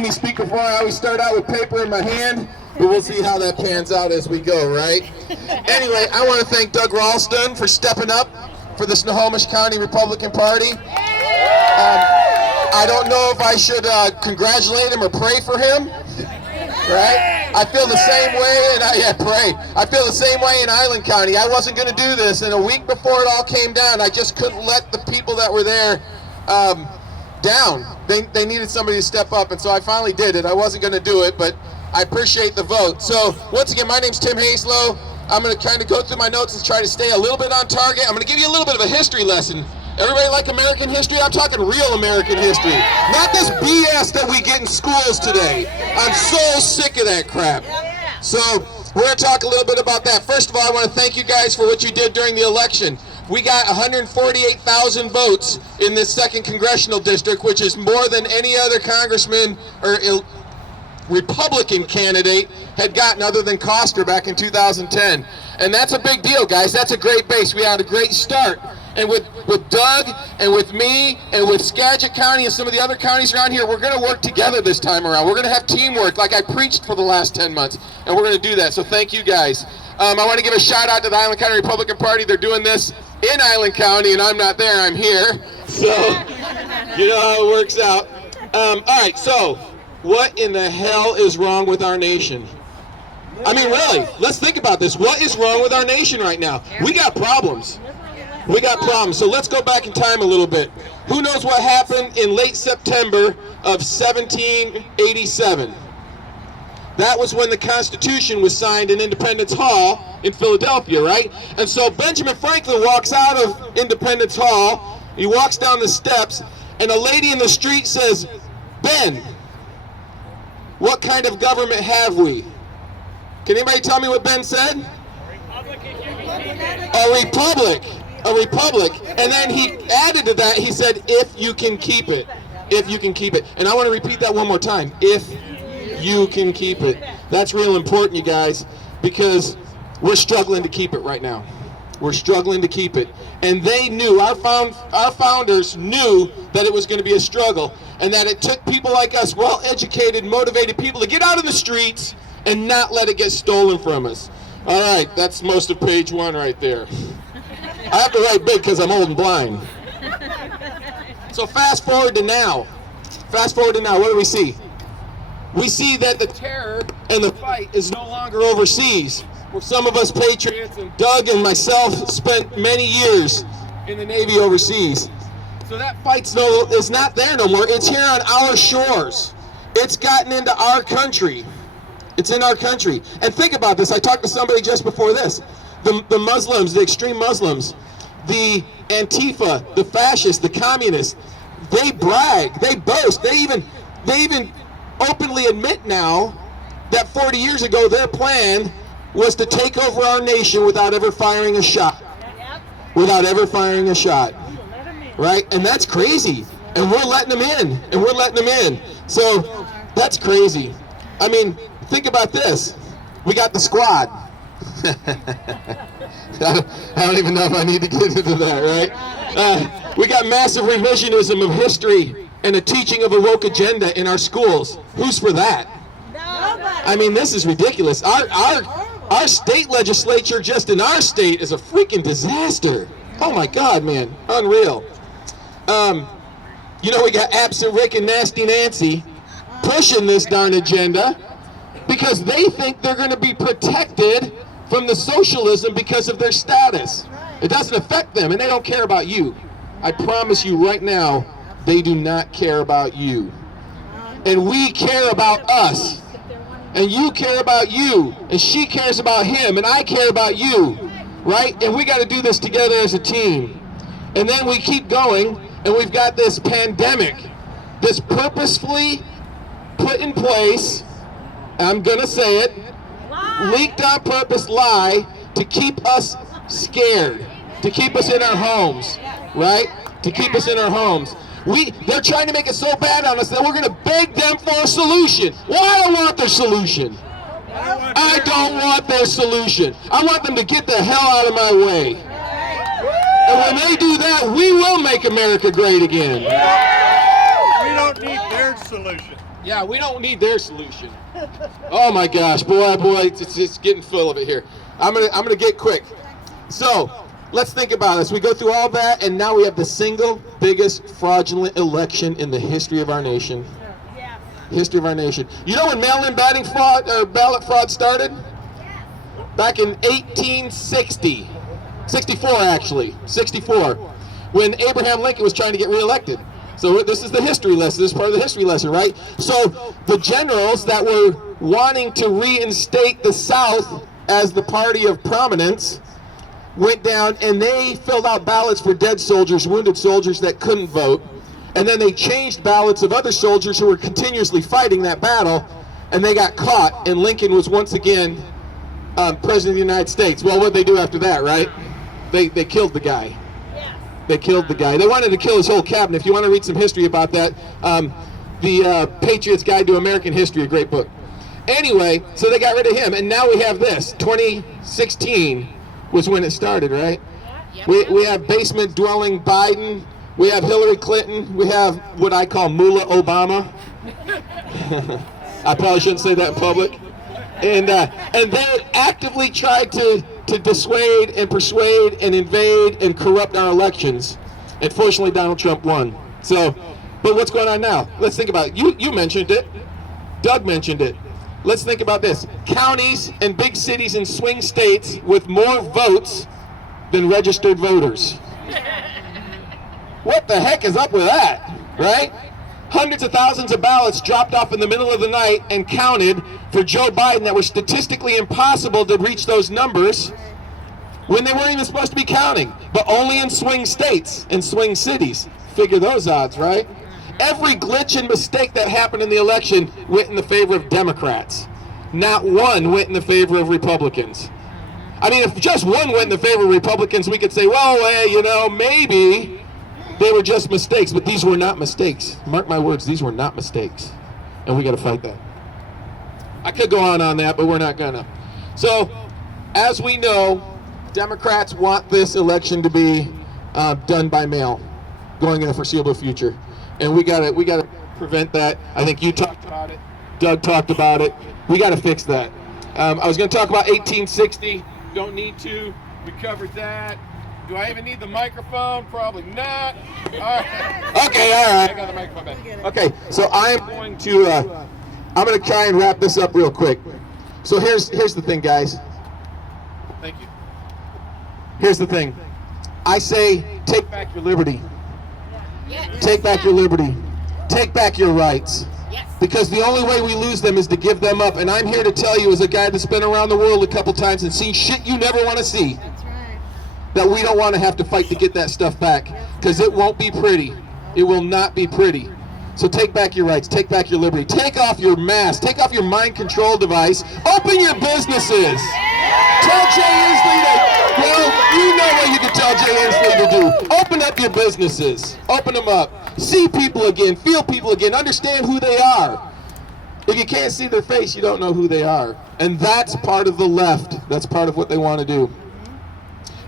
seen me speak before. I always start out with paper in my hand, but we'll see how that pans out as we go, right? Anyway, I want to thank Doug Ralston for stepping up for the Snohomish County Republican Party. I don't know if I should congratulate him or pray for him, right? I feel the same way, and I feel the same way in Island County. I wasn't going to do this, and a week before it all came down, I just couldn't let the people that were there down. They needed somebody to step up, and so I finally did it. I wasn't going to do it, but I appreciate the vote. So once again, my name's Tim Haslow. I'm going to kind of go through my notes and try to stay a little bit on target. I'm going to give you a little bit of a history lesson. Everybody like American history? I'm talking real American history. Not this BS that we get in schools today. I'm so sick of that crap. So we're going to talk a little bit about that. First of all, I want to thank you guys for what you did during the election. We got 148,000 votes in this 2nd congressional district, which is more than any other congressman or Republican candidate had gotten other than Koster back in 2010. And that's a big deal, guys. That's a great base. We had a great start. And with Doug and with me and with Skagit County and some of the other counties around here, we're going to work together this time around. We're going to have teamwork like I preached for the last 10 months. And we're going to do that. So thank you, guys. I want to give a shout out to the Island County Republican Party. They're doing this in Island County, and I'm not there. I'm here. So you know how it works out. All right, so what in the hell is wrong with our nation? I mean, really, let's think about this. What is wrong with our nation right now? We got problems. We got problems. So let's go back in time a little bit. Who knows what happened in late September of 1787? That was when the Constitution was signed in Independence Hall in Philadelphia, right? And so Benjamin Franklin walks out of Independence Hall, he walks down the steps, and a lady in the street says, "Ben, what kind of government have we?" Can anybody tell me what Ben said? A republic. A republic. And then he added to that, he said, "if you can keep it." If you can keep it. And I want to repeat that one more time. If you can keep it. That's real important, you guys, because we're struggling to keep it right now. We're struggling to keep it. And they knew, our founders knew that it was going to be a struggle, and that it took people like us, well-educated, motivated people, to get out in the streets and not let it get stolen from us. All right, that's most of page 1 right there. I have to write big because I'm old and blind. So fast forward to now. Fast forward to now, what do we see? We see that the terror and the fight is no longer overseas, where some of us patriots, and Doug and myself, spent many years in the Navy overseas. So that fight's is not there no more. It's here on our shores. It's gotten into our country. It's in our country. And think about this. I talked to somebody just before this. The Muslims, the extreme Muslims, the Antifa, the fascists, the communists, they brag, they boast, they even openly admit now that 40 years ago their plan was to take over our nation without ever firing a shot. Without ever firing a shot. Right? And that's crazy. And we're letting them in. And we're letting them in. So that's crazy. I mean, think about this. We got the squad. I don't even know if I need to get into that, right? We got massive revisionism of history and a teaching of a woke agenda in our schools. Who's for that? I mean, this is ridiculous. Our state legislature just in our state is a freaking disaster. Oh my God, man, unreal. You know, we got Absent Rick and Nasty Nancy pushing this darn agenda because they think they're going to be protected from the socialism because of their status. It doesn't affect them, and they don't care about you. I promise you right now, they do not care about you. And we care about us. And you care about you. And she cares about him. And I care about you. Right? And we got to do this together as a team. And then we keep going, and we've got this pandemic. This purposefully put in place, I'm going to say it, leaked on purpose lie to keep us scared. To keep us in our homes. Right? To keep us in our homes. They're trying to make it so bad on us that we're going to beg them for a solution. Well, I don't want their solution. I don't want their solution. I want them to get the hell out of my way. And when they do that, we will make America great again. We don't need their solution. Yeah, we don't need their solution. Oh my gosh, boy, it's just getting full of it here. I'm gonna get quick. So let's think about this. We go through all that, and now we have the single biggest fraudulent election in the history of our nation. History of our nation. You know when mail-in ballot fraud started? Back in 1860. 64 actually. 64. When Abraham Lincoln was trying to get reelected. So this is the history lesson. This is part of the history lesson, right? So the generals that were wanting to reinstate the South as the party of prominence went down and they filled out ballots for dead soldiers, wounded soldiers that couldn't vote. And then they changed ballots of other soldiers who were continuously fighting that battle, and they got caught, and Lincoln was once again President of the United States. Well, what did they do after that, right? They killed the guy. They killed the guy. They wanted to kill his whole cabinet. If you want to read some history about that, the Patriot's Guide to American History, a great book. Anyway, so they got rid of him, and now we have this. 2016 was when it started, right? We have basement-dwelling Biden. We have Hillary Clinton. We have what I call Mullah Obama. I probably shouldn't say that in public. And they actively tried to dissuade and persuade and invade and corrupt our elections. And fortunately, Donald Trump won. So, but what's going on now? Let's think about it. You mentioned it. Doug mentioned it. Let's think about this. Counties and big cities and swing states with more votes than registered voters. What the heck is up with that, right? Hundreds of thousands of ballots dropped off in the middle of the night and counted for Joe Biden that were statistically impossible to reach those numbers when they weren't even supposed to be counting, but only in swing states and swing cities. Figure those odds, right? Every glitch and mistake that happened in the election went in the favor of Democrats. Not one went in the favor of Republicans. I mean, if just one went in the favor of Republicans, we could say, well, you know, maybe they were just mistakes, but these were not mistakes. Mark my words, these were not mistakes. And we got to fight that. I could go on that, but we're not gonna. So, as we know, Democrats want this election to be done by mail, going in the foreseeable future, and we got to prevent that. I think you talked about it. Doug talked about it. We got to fix that. I was going to talk about 1860. Don't need to. We covered that. Do I even need the microphone? Probably not. All right. Okay, all right. I got the microphone back. Okay, so I'm going to try and wrap this up real quick. So here's the thing, guys. Thank you. Here's the thing. I say, take back your liberty. Take back your liberty. Take back your rights. Because the only way we lose them is to give them up. And I'm here to tell you, as a guy that's been around the world a couple times and seen shit you never want to see, that we don't want to have to fight to get that stuff back, because it won't be pretty. It will not be pretty. So take back your rights, take back your liberty, take off your mask, take off your mind control device, open your businesses. Tell Jay Inslee to, well, you know what you can tell Jay Inslee to do. Open up your businesses, open them up. See people again, feel people again, understand who they are. If you can't see their face, you don't know who they are. And that's part of the left. That's part of what they want to do.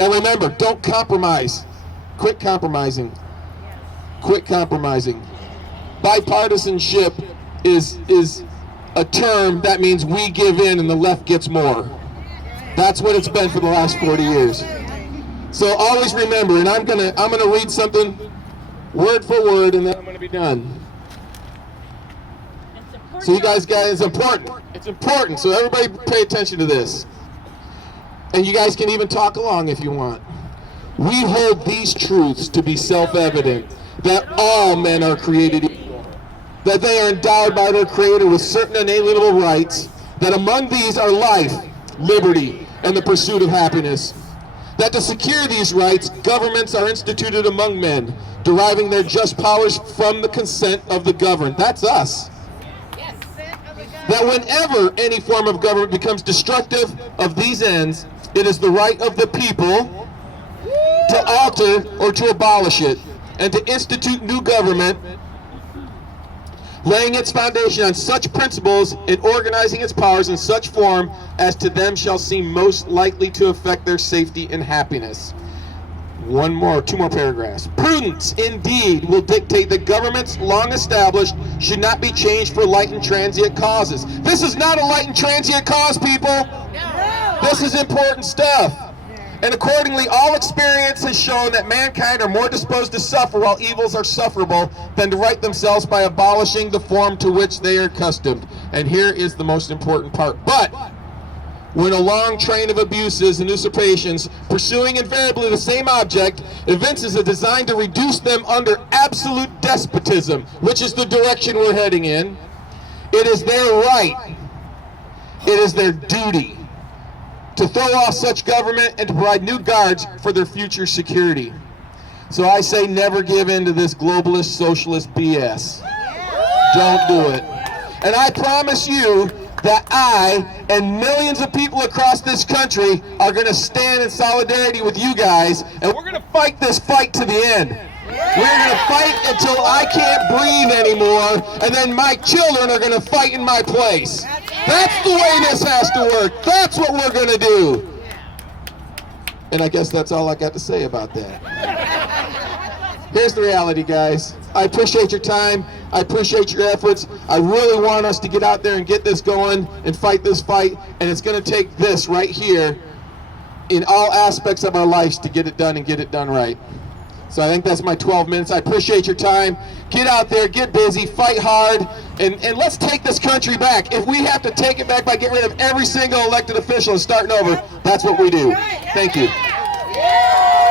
And remember, don't compromise. Quit compromising. Quit compromising. Bipartisanship is a term that means we give in and the left gets more. That's what it's been for the last 40 years. So always remember, and I'm gonna read something word for word, and then I'm gonna be done. So you guys, it's important. It's important. So everybody pay attention to this. And you guys can even talk along if you want. We hold these truths to be self-evident, that all men are created equal, that they are endowed by their Creator with certain inalienable rights, that among these are life, liberty, and the pursuit of happiness, that to secure these rights, governments are instituted among men, deriving their just powers from the consent of the governed. That's us. That whenever any form of government becomes destructive of these ends, it is the right of the people to alter or to abolish it, and to institute new government, laying its foundation on such principles and organizing its powers in such form as to them shall seem most likely to affect their safety and happiness. Two more paragraphs. Prudence, indeed, will dictate that governments long established should not be changed for light and transient causes. This is not a light and transient cause, people. This is important stuff. And accordingly, all experience has shown that mankind are more disposed to suffer while evils are sufferable than to right themselves by abolishing the form to which they are accustomed. And here is the most important part. But when a long train of abuses and usurpations, pursuing invariably the same object, evinces a design to reduce them under absolute despotism, which is the direction we're heading in, it is their right, it is their duty to throw off such government and to provide new guards for their future security. So I say never give in to this globalist socialist BS. Don't do it. And I promise you that I and millions of people across this country are going to stand in solidarity with you guys, and we're going to fight this fight to the end. We're going to fight until I can't breathe anymore, and then my children are going to fight in my place. That's the way this has to work. That's what we're going to do. And I guess that's all I got to say about that. Here's the reality, guys. I appreciate your time. I appreciate your efforts. I really want us to get out there and get this going and fight this fight. And it's going to take this right here in all aspects of our lives to get it done and get it done right. So I think that's my 12 minutes. I appreciate your time. Get out there, get busy, fight hard, and let's take this country back. If we have to take it back by getting rid of every single elected official and starting over, that's what we do. Thank you.